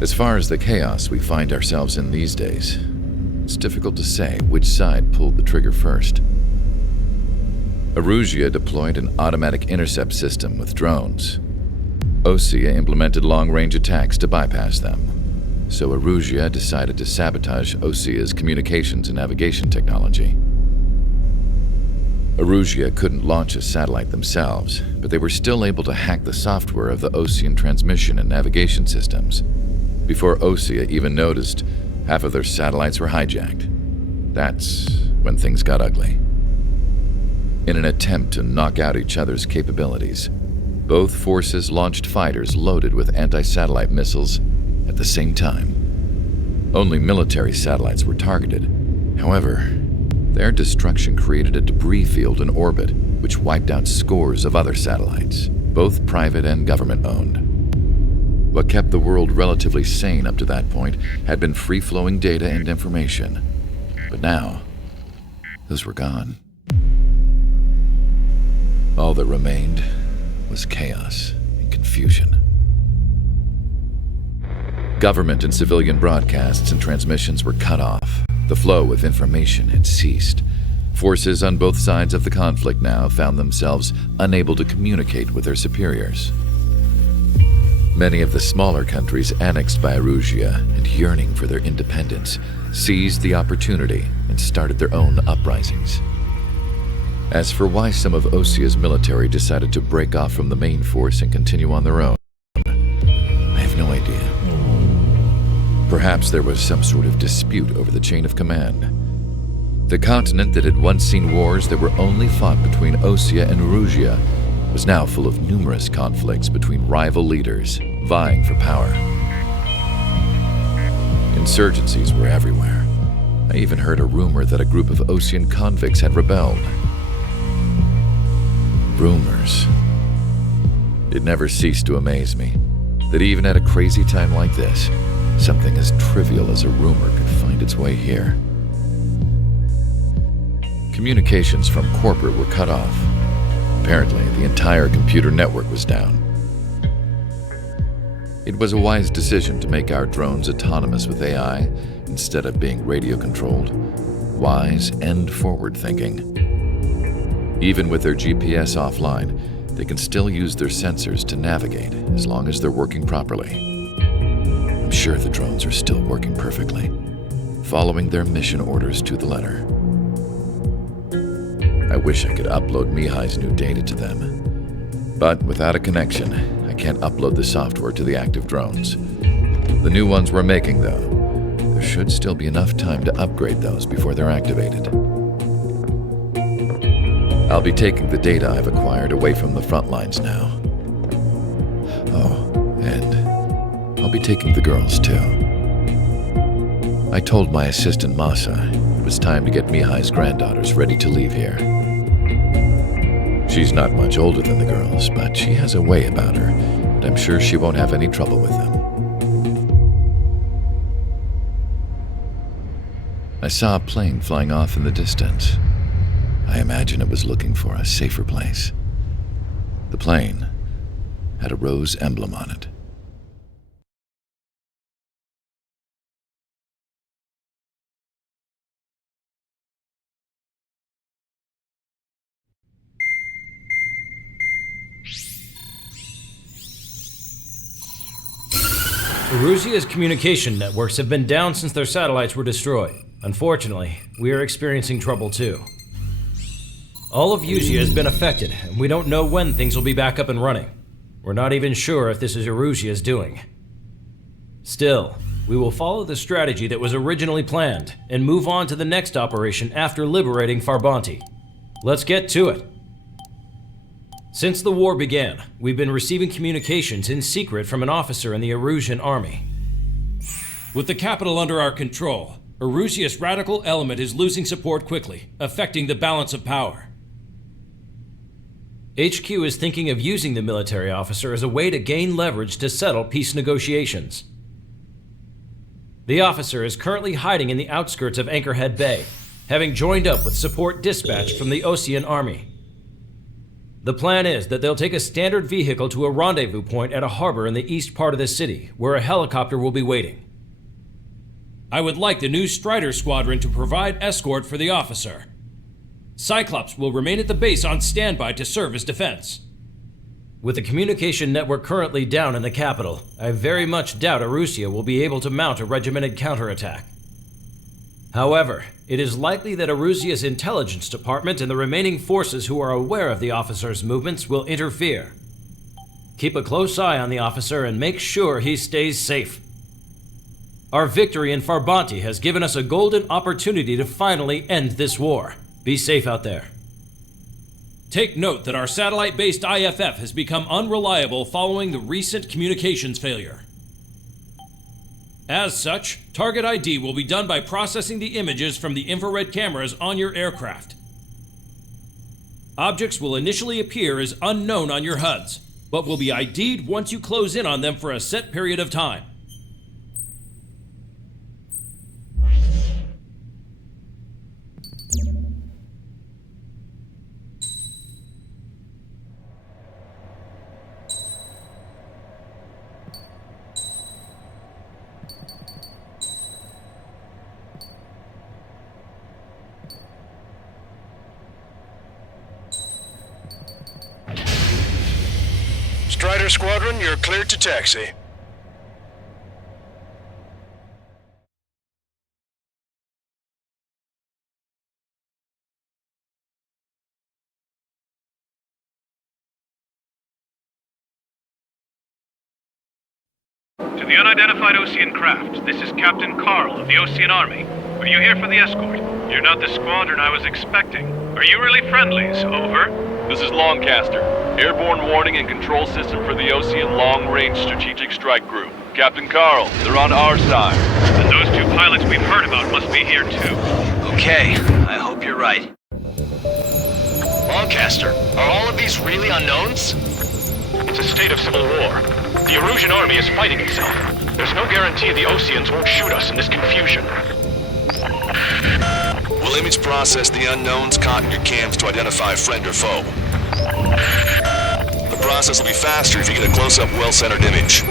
As far as the chaos we find ourselves in these days, it's difficult to say which side pulled the trigger first. Arusia deployed an automatic intercept system with drones. Osea implemented long-range attacks to bypass them. So Arusia decided to sabotage Osea's communications and navigation technology. Arusia couldn't launch a satellite themselves, but they were still able to hack the software of the Osean transmission and navigation systems. Before Osea even noticed, half of their satellites were hijacked. That's when things got ugly. In an attempt to knock out each other's capabilities, both forces launched fighters loaded with anti-satellite missiles at the same time. Only military satellites were targeted. However, their destruction created a debris field in orbit, which wiped out scores of other satellites, both private and government-owned. What kept the world relatively sane up to that point had been free-flowing data and information. But now, those were gone. All that remained was chaos and confusion. Government and civilian broadcasts and transmissions were cut off. The flow of information had ceased. Forces on both sides of the conflict now found themselves unable to communicate with their superiors. Many of the smaller countries annexed by Arusia and yearning for their independence seized the opportunity and started their own uprisings. As for why some of Osea's military decided to break off from the main force and continue on their own, I have no idea. Perhaps there was some sort of dispute over the chain of command. The continent that had once seen wars that were only fought between Osea and Arusia was now full of numerous conflicts between rival leaders vying for power. Insurgencies were everywhere. I even heard a rumor that a group of Osean convicts had rebelled. Rumors. It never ceased to amaze me that even at a crazy time like this, something as trivial as a rumor could find its way here. Communications from corporate were cut off. Apparently, the entire computer network was down. It was a wise decision to make our drones autonomous with AI instead of being radio-controlled. Wise and forward-thinking. Even with their GPS offline, they can still use their sensors to navigate as long as they're working properly. I'm sure the drones are still working perfectly, following their mission orders to the letter. I wish I could upload Mihai's new data to them. But without a connection, I can't upload the software to the active drones. The new ones we're making, though, there should still be enough time to upgrade those before they're activated. I'll be taking the data I've acquired away from the front lines now. Oh, and I'll be taking the girls, too. I told my assistant Masa it was time to get Mihai's granddaughters ready to leave here. She's not much older than the girls, but she has a way about her, and I'm sure she won't have any trouble with them. I saw a plane flying off in the distance. I imagine it was looking for a safer place. The plane had a rose emblem on it. Arusia's communication networks have been down since their satellites were destroyed. Unfortunately, we are experiencing trouble too. All of Usia has been affected, and we don't know when things will be back up and running. We're not even sure if this is Arusia's doing. Still, we will follow the strategy that was originally planned and move on to the next operation after liberating Farbanti. Let's get to it. Since the war began, we've been receiving communications in secret from an officer in the Arusian army. With the capital under our control, Arusia's radical element is losing support quickly, affecting the balance of power. HQ is thinking of using the military officer as a way to gain leverage to settle peace negotiations. The officer is currently hiding in the outskirts of Anchorhead Bay, having joined up with support dispatched from the Osean army. The plan is that they'll take a standard vehicle to a rendezvous point at a harbor in the east part of the city, where a helicopter will be waiting. I would like the new Strider Squadron to provide escort for the officer. Cyclops will remain at the base on standby to serve as defense. With the communication network currently down in the capital, I very much doubt Arusea will be able to mount a regimented counterattack. However, it is likely that Arusea's intelligence department and the remaining forces who are aware of the officer's movements will interfere. Keep a close eye on the officer and make sure he stays safe. Our victory in Farbanti has given us a golden opportunity to finally end this war. Be safe out there. Take note that our satellite-based IFF has become unreliable following the recent communications failure. As such, target ID will be done by processing the images from the infrared cameras on your aircraft. Objects will initially appear as unknown on your HUDs, but will be ID'd once you close in on them for a set period of time. Strider Squadron, you're cleared to taxi. To the unidentified Ocean craft, this is Captain Carl of the Ocean Army. Are you here for the escort? You're not the squadron I was expecting. Are you really friendlies? Over. This is Longcaster. Airborne warning and control system for the Ocean Long-Range Strategic Strike Group. Captain Carl, they're on our side. And those two pilots we've heard about must be here too. Okay, I hope you're right. Longcaster, are all of these really unknowns? It's a state of civil war. The Erusian army is fighting itself. There's no guarantee the Oceans won't shoot us in this confusion. We'll image process the unknowns caught in your cams to identify friend or foe. The process will be faster if you get a close-up, well-centered image.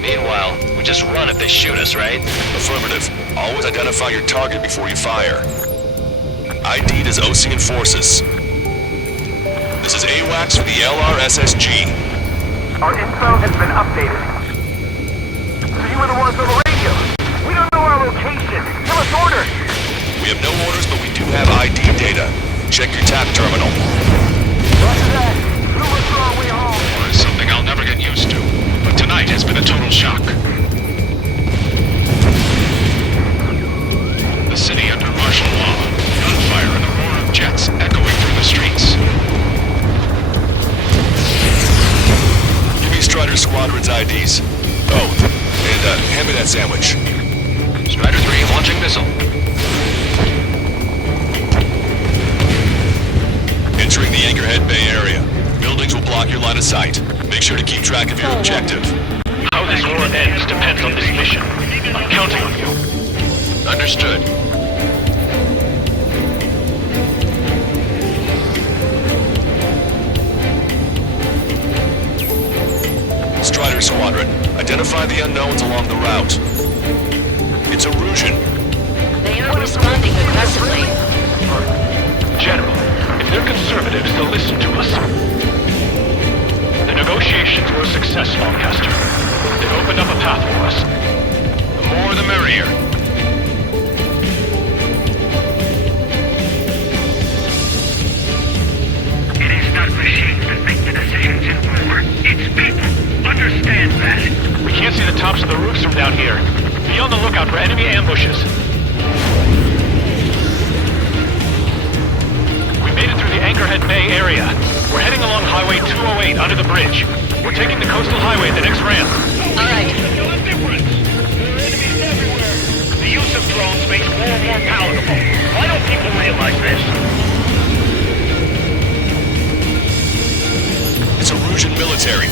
Meanwhile, we just run if they shoot us, right? Affirmative. Always identify your target before you fire. ID'd as Ocean forces. This is AWACS for the LRSSG. Our info has been updated. So you were the ones on the radio. We don't know our location. Tell us orders. We have no orders, but we do have ID data. Check your TAP terminal. Roger that. We'll look for our way home. It's something I'll never get used to. But tonight has been a total shock. The city under martial law. Gunfire and the roar of jets echoing through the streets. Give me Strider Squadron's IDs. Oh, and hand me that sandwich. Strider 3 launching missile. Entering the Anchorhead Bay area. Buildings will block your line of sight. Make sure to keep track of your objective. How this war ends depends on this mission. I'm counting on you. Understood. Strider Squadron, identify the unknowns along the route. It's Erusian. They aren't responding aggressively. General, if they're conservatives, they'll listen to us. The negotiations were a success, Longcaster. They've opened up a path for us. The more the merrier. It is not machines that make the decisions in war. It's people. Understand that. We can't see the tops of the roofs from down here. Be on the lookout for enemy ambushes. We made it through the Anchorhead Bay area. We're heading along Highway 208 under the bridge. We're taking the coastal highway at the next ramp. All right. No difference. There are enemies everywhere. The use of drones makes war more palatable. Why don't people realize this? It's Erusian military.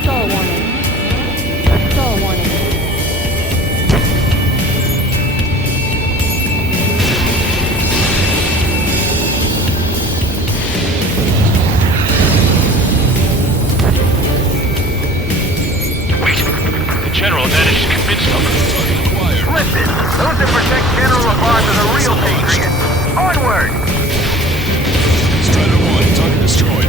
Star warning. Star warning. convince them. Listen, those that protect General Labarge are the real patriots. Onward! Strider 1, target destroyed.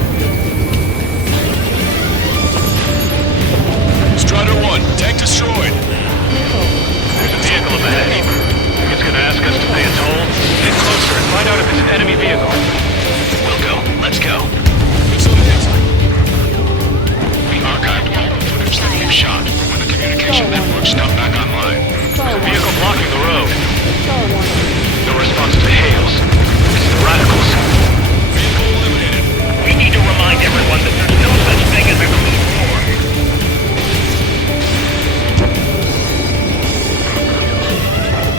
Strider 1, tank destroyed. There's a vehicle up ahead. It's gonna ask us to pay a toll. Get closer and find out if it's an enemy vehicle. We'll go. Let's go. We archived all the footage that we've shot for when the communication networks come back online. There's a vehicle blocking the road. Star warning. No response to hails. It's the radicals. Vehicle eliminated. We need to remind everyone that there's no such thing as a clean war.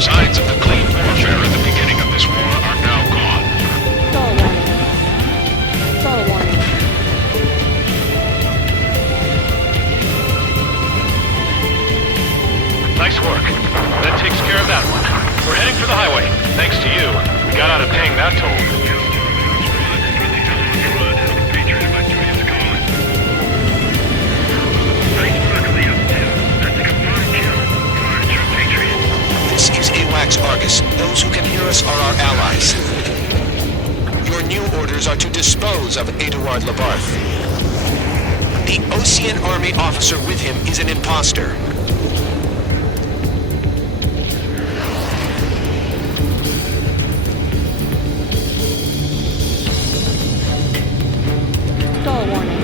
Signs of the clean warfare at the beginning of this war are now gone. Star warning. Star warning. Nice work. That takes care of that one. We're heading for the highway. Thanks to you, we got out of paying that toll. This is AWACS Argus. Those who can hear us are our allies. Your new orders are to dispose of Eduard Labarth. The Ocean Army officer with him is an imposter. Star warning.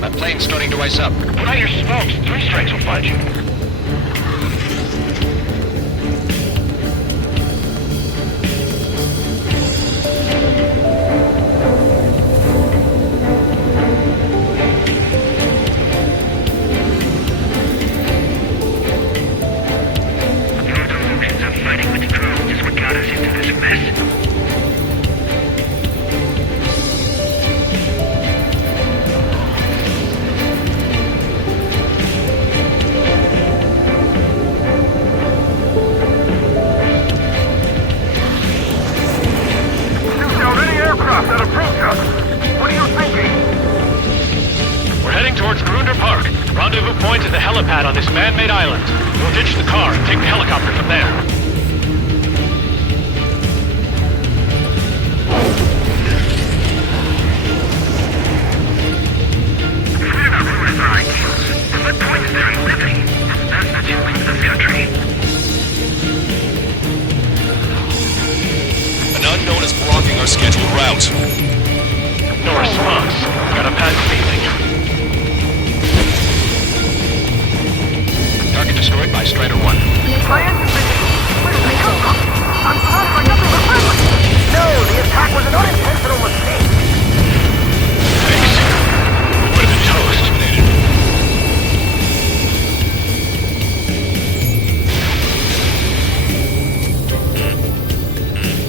My plane's starting to ice up. Put out your smokes. 3 strikes will find you. Your delusions of fighting with drones is what got us into this mess. Shoot down any aircraft that approach us. What are you thinking? We're heading towards Grunder Park. Rendezvous point is the helipad on this man-made island. We'll ditch the car and take the helicopter from there. If we're not ruining our ideals, then what point is there in living? That's the two leave this country. An unknown is blocking our scheduled route. No response. Got a bad feeling. Target destroyed by Strider 1. My engine's been hit. Where did they come from? I'm surrounded by nothing but friendly. No, the attack was an unintentional mistake. Thanks. Would have been toast.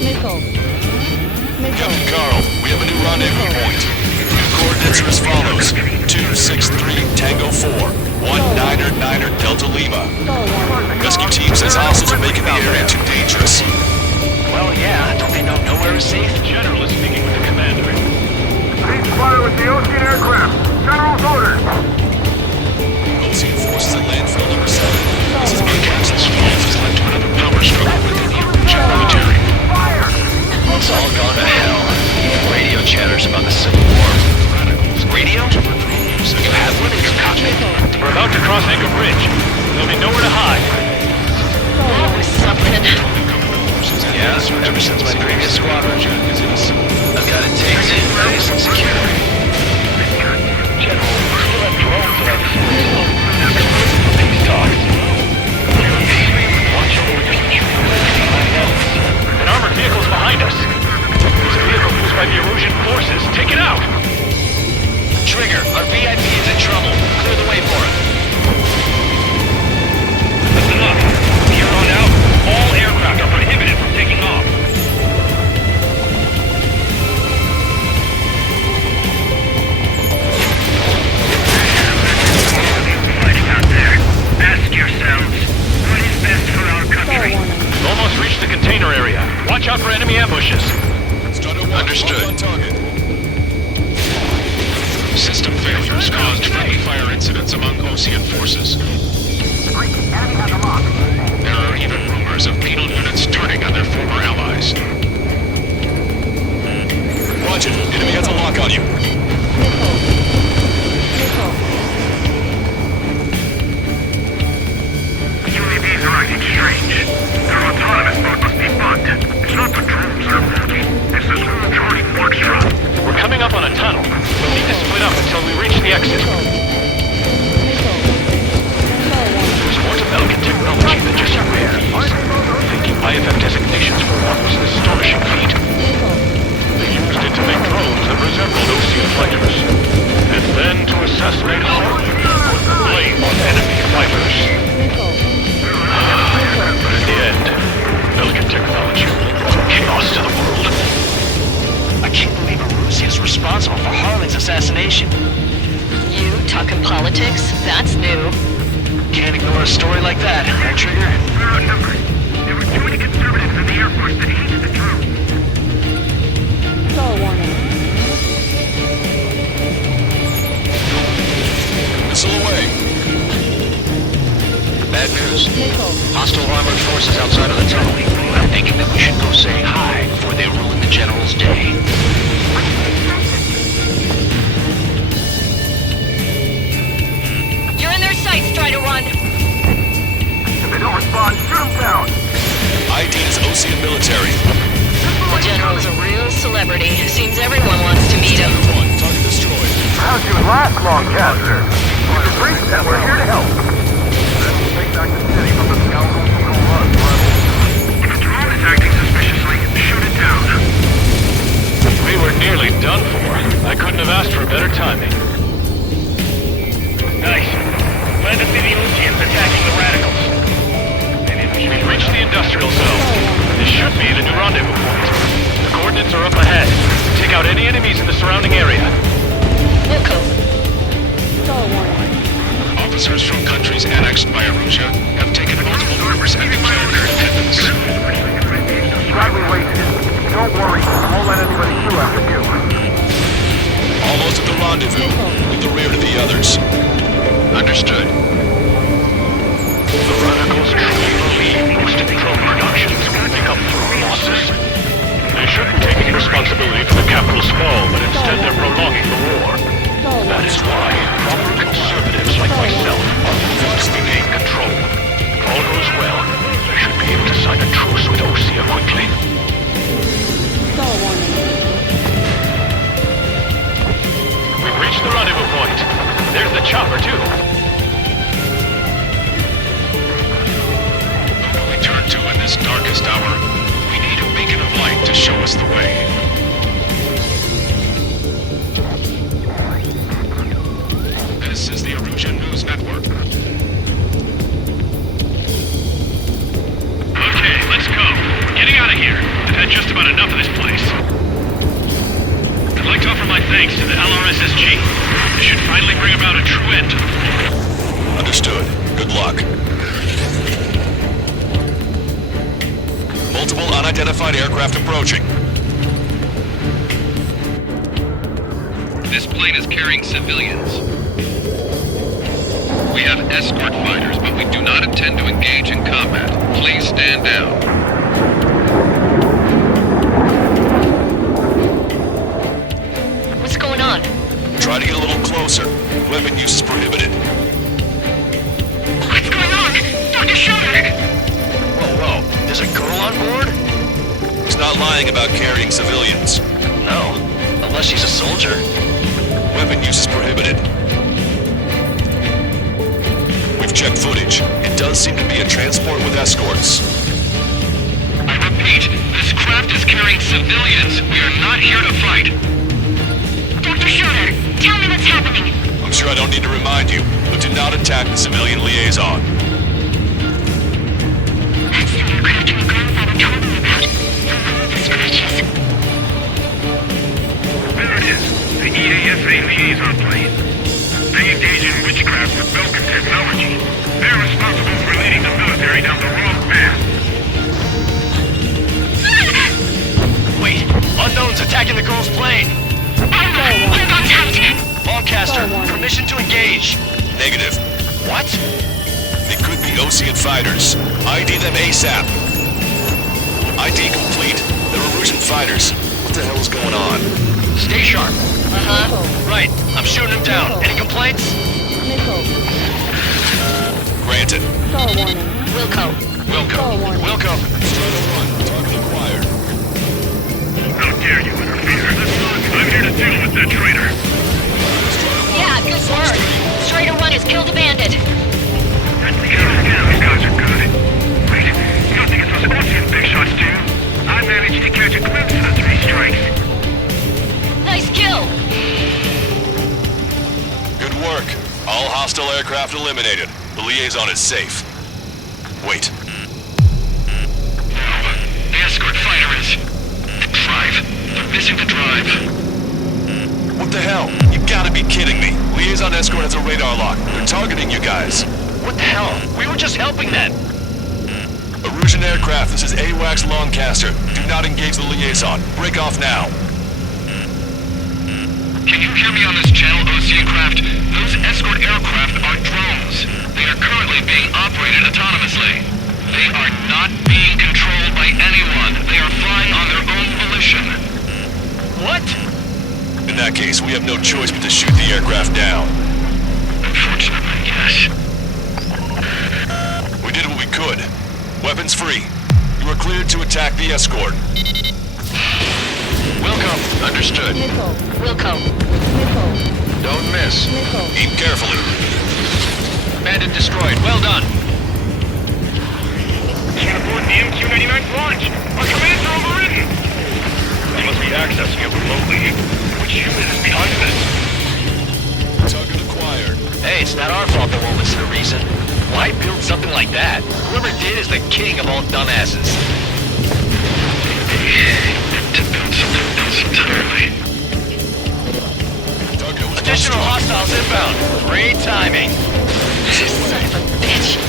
Nickel. Nickel. Captain Carl, we have a new rendezvous point. New coordinates are as follows. 263 Tango 4, 1999 Delta Lima. Star warning. Rescue team says hostiles are making the area too dangerous. Well, yeah. Don't they know nowhere is safe? General is speaking with the commander. Cease fire with the Ocean aircraft. General's orders. Ocean forces at landfill number 7. This is Newcastle's fault has led to another power struggle within the Norwegian military. Fire! It's all gone to hell. Radio chatters about the Civil War. Radio? So you have one in your cockpit? We're about to cross Anchor Bridge. There'll be nowhere to hide. That was something. Yeah, ever since my previous squadron. I've got it taped in, nice and secure. General, we still have drones at our disposal. These talks. Watch over your An armored vehicle's behind us. It's a vehicle used by the Erusian forces. Take it out! Trigger, our VIP is in trouble. Clear the way for it. That's enough. Here on out, all aircraft are prohibited from taking off. Ocean forces. Enemy has a lock. There are even rumors of penal units turning on their former allies. Watch it. Enemy has a lock on you. Missile. Missile. UAVs are acting strange. Their autonomous mode must be bugged. It's not the drones that are faulty. It's this whole Charlie Foxtrot. We're coming up on a tunnel. We'll need to split up until we reach the exit. Missile. Missile. Skull warning. There's more to Belkin technology than just UAVs. Thinking IFF designations for one was an astonishing feat. Missile. They used it to make drones that resembled Ocean fighters. And then to assassinate Harley and put the blame on enemy fighters. Missile. But in the end, Belkin technology only brought chaos to the world. I can't believe Arusi is responsible for Harley's assassination. You talking politics? That's new. Can't ignore a story like that, right, Trigger? We're outnumbered. There were too many conservatives in the Air Force that hated the drones. Skull warning. Missile away. Bad news. Missile. Hostile armored forces outside of the tunnel. I'm thinking that we should go say hi before they ruin the General's day. You're in their sights, try to run. If they don't respond, shoot them down. ID is Ocean military. The General's a real celebrity. Seems everyone wants to meet him. One, target destroyed. How'd you last long, Caster? We're great, and we're here to help. Then we'll take back the city from the scoundrels who don't run. If a drone is acting suspiciously, shoot it down. We were nearly done for. I couldn't have asked for better timing. Nice. Glad to see the Oceans attacking the radicals. We've reached the industrial zone. This should be the new rendezvous point. The coordinates are up ahead. Take out any enemies in the surrounding area. Wilco. Skull warning. Officers from countries annexed by Arusha have taken multiple rivers and declared their independence. Slightly wasted. Don't worry, I won't let anybody through after you. Almost at the rendezvous, with the rear to the others. Understood. The radicals truly believe most of the drone productions will become through losses. They shouldn't take any responsibility for the capital's fall, but instead they're prolonging the war. Skull That warning. is why proper conservatives like myself are forced to gain control. If all goes well, I should be able to sign a truce with Osea quickly. Skull warning. We've reached the rendezvous point. There's the chopper, too. Who will we turn to in this darkest hour? We need a beacon of light to show us the way. This is the Arusha News Network. Okay, let's go. We're getting out of here. I've had just about enough of this place. I'd like to offer my thanks to the LRSSG. This should finally bring about a true end to the war. Understood. Good luck. Multiple unidentified aircraft approaching. This plane is carrying civilians. We have escort fighters, but we do not intend to engage in combat. Please stand down. What's going on? Try to get a little closer. Weapon use is prohibited. What's going on? Dr. Schroeder! Whoa. There's a girl on board? He's not lying about carrying civilians. No. Unless she's a soldier. Weapon use is prohibited. We've checked footage. It does seem to be a transport with escorts. I repeat, this craft is carrying civilians. We are not here to fight. Dr. Schroeder, tell me what's happening. I'm sure I don't need to remind you, but do not attack the civilian liaison. That's the aircraft my grandfather told me about. The scratches. There it is. The EASA liaison plane. They engage in witchcraft with Belkin technology. They're responsible for leading the military down the wrong path. Wait, unknown's attacking the girl's plane. Hold on tight. Longcaster, permission to engage. Negative. What? They could be Ocean fighters. ID them ASAP. ID complete. They're Erusian fighters. What the hell is going on? Stay sharp. Missile. Right. I'm shooting them down. Any complaints? Missile. Granted. Star warning. Wilco. Star warning. Wilco. Target acquired. How dare you interfere? I'm here to deal with that traitor. Yeah, good word. Strider 1 has killed a bandit. Yeah, these guys are good. Wait, you don't think it's those Ocean big shots, do you? I managed to catch a glimpse of the 3 strikes. Nice kill. Good work. All hostile aircraft eliminated. The liaison is safe. Wait. The escort fighter is... the drive. They're missing the drive. What the hell? You gotta be kidding me. Liaison escort has a radar lock. They're targeting you guys. What the hell? We were just helping them. Erusian aircraft, this is AWACS Longcaster. Do not engage the liaison. Break off now. Can you hear me on this channel, Ocean craft? Those escort aircraft are drones. They are currently being operated autonomously. They are not being controlled by anyone. They are flying on their own volition. What? In that case, we have no choice but to shoot the aircraft down. Unfortunately, yes. We did what we could. Weapons free. You are cleared to attack the escort. Welcome. Understood. Missile. Wilco. Missile. Don't miss. Missile. Aim carefully. Bandit destroyed. Well done. Can't afford the MQ-99's launch. Our commands are overridden. They must be accessing it remotely. Which unit is behind this? Target acquired. Hey, it's not our fault they won't listen to reason. Why build something like that? Whoever did is the king of all dumbasses. To build something else entirely. Target was Additional lost. hostiles inbound. Great timing. Son of a bitch.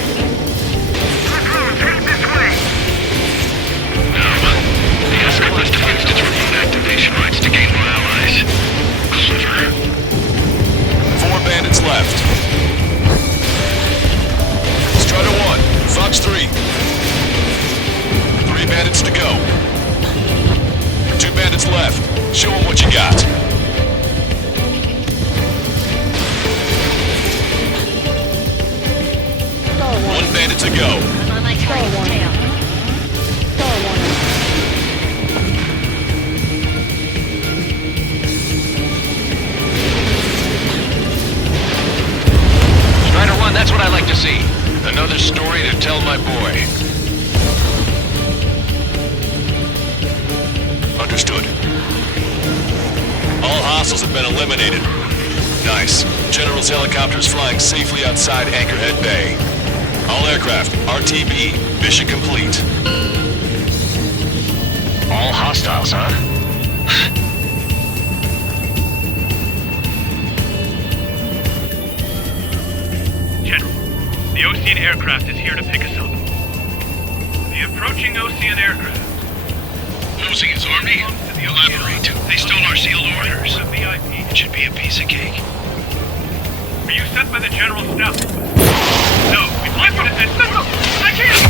The escort must have used its remote activation rights to gain more allies. Clever. 4 bandits left. Strider 1, Fox 3. 3 bandits to go. 2 bandits left. Show them what you got. Star warning. 1 bandit to go. I'm on my target's warning. tail. Star warning. Strider 1, that's what I like to see. Another story to tell my boy. Understood. All hostiles have been eliminated. Nice. General's helicopter is flying safely outside Anchorhead Bay. All aircraft, RTB, mission complete. All hostiles, huh? General, the Ocean aircraft is here to pick us up. The approaching Ocean aircraft. Losing his army? Elaborate. They stole our sealed orders. A VIP. It should be a piece of cake. Were you sent by the General's staff? No, we'd like you to send... No, I can't!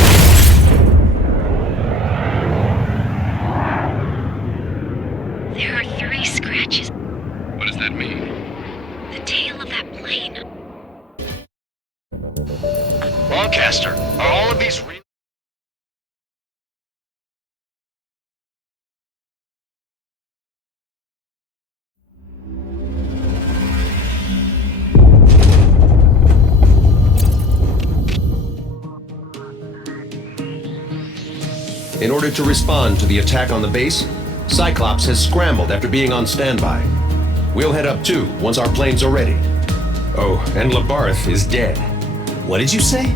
There are 3 scratches. What does that mean? The tail of that plane. Longcaster, are all of these real? In order to respond to the attack on the base, Cyclops has scrambled after being on standby. We'll head up too once our planes are ready. Oh, and Labarth is dead. What did you say?